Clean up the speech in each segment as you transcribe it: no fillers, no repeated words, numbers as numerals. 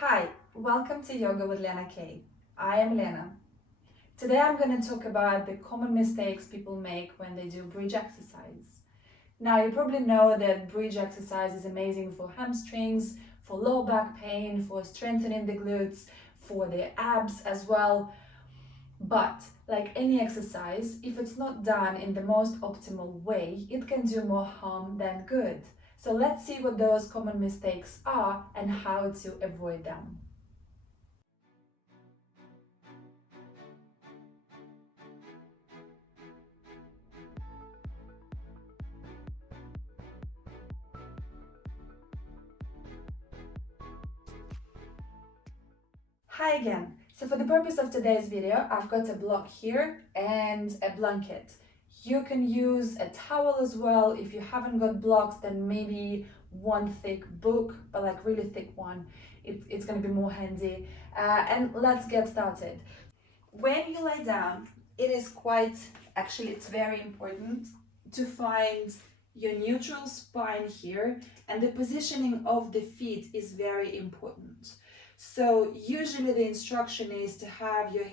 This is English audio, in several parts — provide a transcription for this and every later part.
Hi, welcome to Yoga with Lena K. I am Lena. Today I'm going to talk about the common mistakes people make when they do bridge exercise. Now you probably know that bridge exercise is amazing for hamstrings, for low back pain, for strengthening the glutes, for the abs as well. But like any exercise, if it's not done in the most optimal way, it can do more harm than good. So let's see what those common mistakes are and how to avoid them. Hi again. So for the purpose of today's video, I've got a block here and a blanket. You can use a towel as well. If you haven't got blocks, then maybe one thick book, but like really thick one. It's going to be more handy. And let's get started. When you lie down, it is it's very important to find your neutral spine here, and the positioning of the feet is very important. So usually the instruction is to have your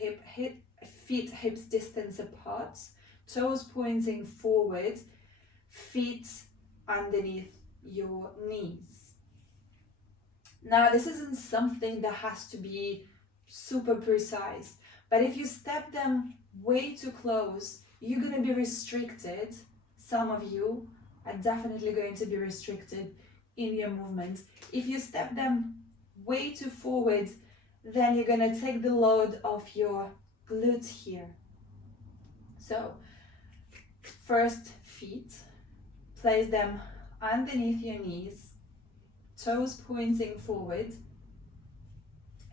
feet hips distance apart, toes pointing forward, feet underneath your knees. Now this isn't something that has to be super precise, but if you step them way too close, you're going to be restricted. Some of you are definitely going to be restricted in your movement. If you step them way too forward, then you're going to take the load off your glute here. So first, feet, place them underneath your knees, toes pointing forward,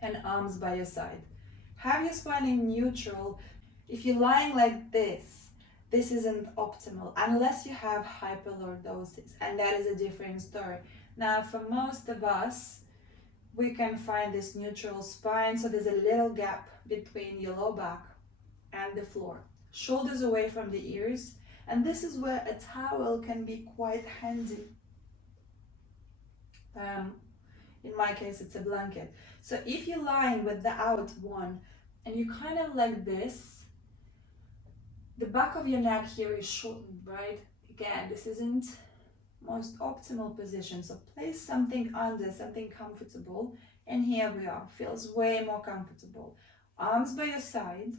and arms by your side. Have your spine in neutral. If you're lying like this isn't optimal unless you have hyperlordosis, and that is a different story. Now, for most of us, we can find this neutral spine, so there's a little gap between your low back and the floor. Shoulders away from the ears, and this is where a towel can be quite handy. In my case, it's a blanket. So if you're lying with the out one and you kind of like this, the back of your neck here is shortened, right? Again, this isn't most optimal position. So place something under, something comfortable. And here we are, feels way more comfortable. Arms by your side.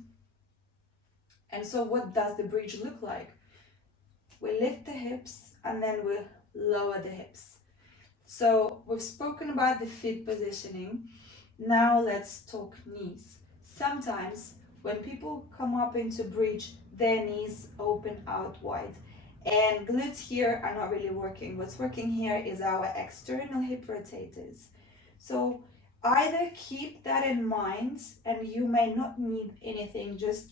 And so what does the bridge look like? We lift the hips and then we lower the hips. So we've spoken about the feet positioning. Now let's talk knees. Sometimes when people come up into bridge, their knees open out wide. And glutes here are not really working. What's working here is our external hip rotators. So either keep that in mind, and you may not need anything, just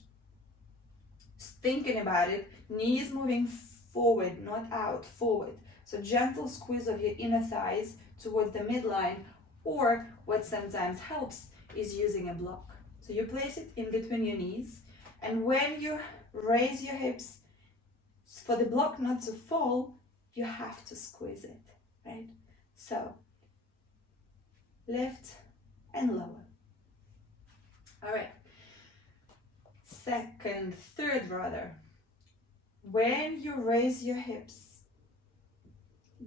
thinking about it, knees moving forward, not out, forward. So gentle squeeze of your inner thighs towards the midline, or what sometimes helps is using a block. So you place it in between your knees, and when you raise your hips, for the block not to fall, you have to squeeze it, right? So lift and lower. All right. Third rather. When you raise your hips,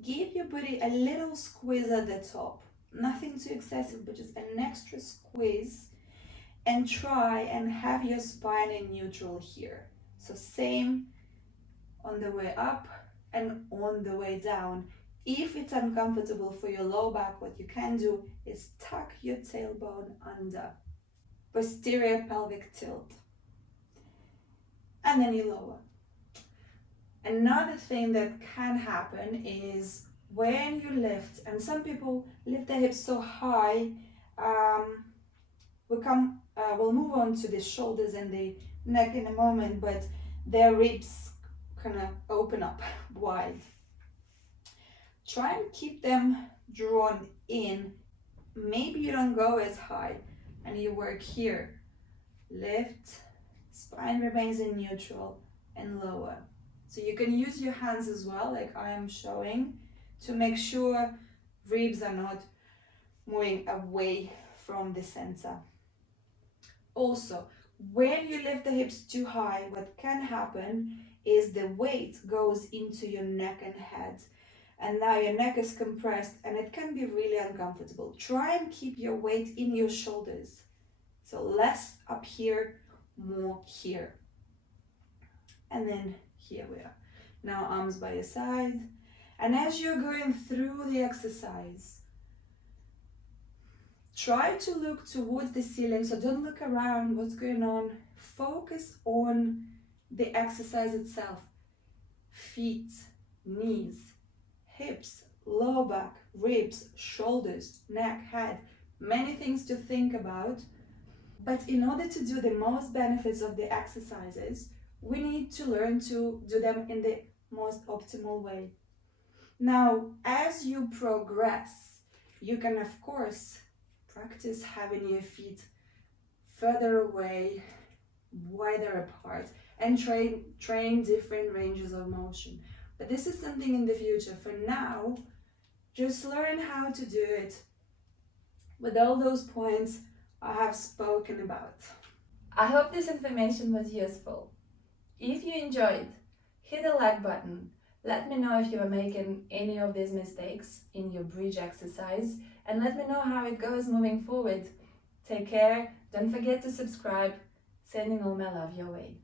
give your body a little squeeze at the top. Nothing too excessive, but just an extra squeeze. And try and have your spine in neutral here. So same on the way up and on the way down. If it's uncomfortable for your low back, what you can do is tuck your tailbone under. Posterior pelvic tilt. And then you lower. Another thing that can happen is when you lift, and some people lift their hips so high, we'll move on to the shoulders and the neck in a moment, but their ribs kind of open up wide. Try and keep them drawn in. Maybe you don't go as high and you work here. Lift, spine remains in neutral, and lower. So you can use your hands as well, like I am showing, to make sure ribs are not moving away from the center. Also, when you lift the hips too high, what can happen is the weight goes into your neck and head. And now your neck is compressed and it can be really uncomfortable. Try and keep your weight in your shoulders. So less up here, more here. And then here we are. Now arms by your side. And as you're going through the exercise, try to look towards the ceiling. So don't look around what's going on. Focus on the exercise itself. Feet, knees, hips, lower back, ribs, shoulders, neck, head. Many things to think about. But in order to do the most benefits of the exercises, we need to learn to do them in the most optimal way. Now, as you progress, you can of course practice having your feet further away, wider apart, and train different ranges of motion. But this is something in the future. For now, just learn how to do it with all those points I have spoken about. I hope this information was useful. If you enjoyed, hit the like button. Let me know if you are making any of these mistakes in your bridge exercise, and let me know how it goes moving forward. Take care, don't forget to subscribe. Sending all my love your way.